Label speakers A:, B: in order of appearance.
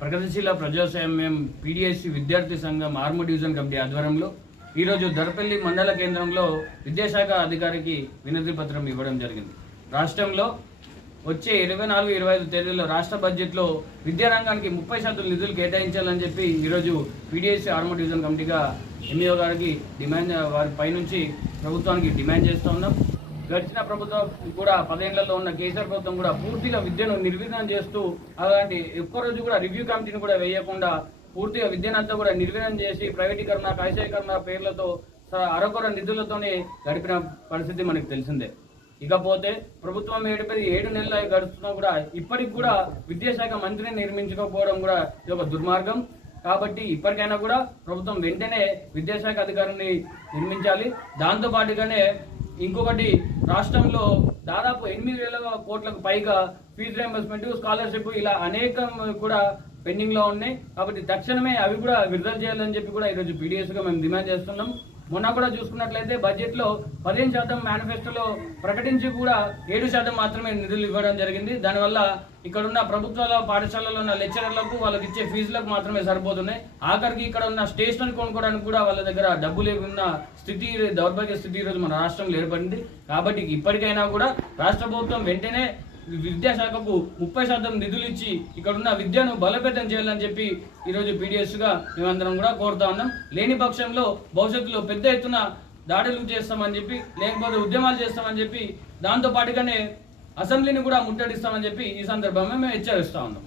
A: ప్రగతిశీల ప్రజాస్వామ్యం పీడిఎస్సి విద్యార్థి సంఘం ఆర్మ డివిజన్ కమిటీ ఆధ్వర్యంలో ఈరోజు దర్పల్లి మండల కేంద్రంలో విద్యాశాఖ అధికారికి వినతి పత్రం ఇవ్వడం జరిగింది. రాష్ట్రంలో వచ్చే ఇరవై నాలుగు ఇరవై ఐదు తేదీలో రాష్ట్ర బడ్జెట్లో విద్యారంగానికి ముప్పై శాతం నిధులు కేటాయించాలని చెప్పి ఈరోజు పీడిఎస్సీ ఆర్మ డివిజన్ కమిటీగా ఎంఈఓ గారికి డిమాండ్ వారి పైనుంచి ప్రభుత్వానికి డిమాండ్ చేస్తూ ఉన్నాం. గడిచిన ప్రభుత్వం కూడా పదేళ్ళలో ఉన్న కేసీఆర్ ప్రభుత్వం కూడా పూర్తిగా విద్యను నిర్వీర్ణం చేస్తూ అలాంటి ఒక్క రోజు కూడా రివ్యూ కమిటీని కూడా వేయకుండా పూర్తిగా విద్యనంతా కూడా నిర్వీర్ణం చేసి ప్రైవేటీకరణ కాషాయకరణ పేర్లతో అరకొర నిధులతోనే గడిపిన పరిస్థితి మనకు తెలిసిందే. ఇకపోతే ప్రభుత్వం ఏడుపై ఏడు నెలలు గడుస్తున్నా కూడా ఇప్పటికి కూడా విద్యాశాఖ మంత్రిని నిర్మించకపోవడం కూడా ఇది ఒక దుర్మార్గం. కాబట్టి ఇప్పటికైనా కూడా ప్రభుత్వం వెంటనే విద్యాశాఖ అధికారిని నిర్మించాలి దాంతో పాటుగానే ఇంకొకటి రాష్ట్రంలో దాదాపు ఎనిమిది వేల కోట్లకు పైగా ఫీజు రియంబర్స్మెంట్ స్కాలర్షిప్ ఇలా అనేకం కూడా పెండింగ్లో ఉన్నాయి. కాబట్టి తక్షణమే అవి కూడా విడుదల చేయాలని చెప్పి కూడా ఈరోజు పీడిఎస్గా మేము డిమాండ్ చేస్తున్నాం. మొన్న కూడా చూసుకున్నట్లయితే బడ్జెట్లో పదిహేను శాతం మేనిఫెస్టోలో ప్రకటించి కూడా ఏడు శాతం మాత్రమే నిధులు ఇవ్వడం జరిగింది. దానివల్ల ఇక్కడున్న ప్రభుత్వాల పాఠశాలలో ఉన్న లెక్చరర్లకు వాళ్ళకి ఇచ్చే ఫీజులకు మాత్రమే సరిపోతున్నాయి. ఆఖరికి ఇక్కడ ఉన్న స్టేషనరీ కొనుక్కోవడానికి కూడా వాళ్ళ దగ్గర డబ్బు లేకున్న స్థితి దౌర్భాగ్య స్థితి ఈరోజు మన రాష్ట్రంలో ఏర్పడింది. కాబట్టి ఇప్పటికైనా కూడా రాష్ట్ర ప్రభుత్వం వెంటనే విద్యాశాఖకు ముప్పై శాతం నిధులు ఇచ్చి ఇక్కడున్న విద్యను బలోపేతం చేయాలని చెప్పి ఈరోజు పీడిఎస్గా మేమందరం కూడా కోరుతా ఉన్నాం. లేని పక్షంలో భవిష్యత్తులో పెద్ద ఎత్తున దాడులు చేస్తామని చెప్పి లేకపోతే ఉద్యమాలు చేస్తామని చెప్పి దాంతో పాటుగానే అసెంబ్లీని కూడా ముట్టడిస్తామని చెప్పి ఈ సందర్భంగా మేము హెచ్చరిస్తా ఉన్నాం.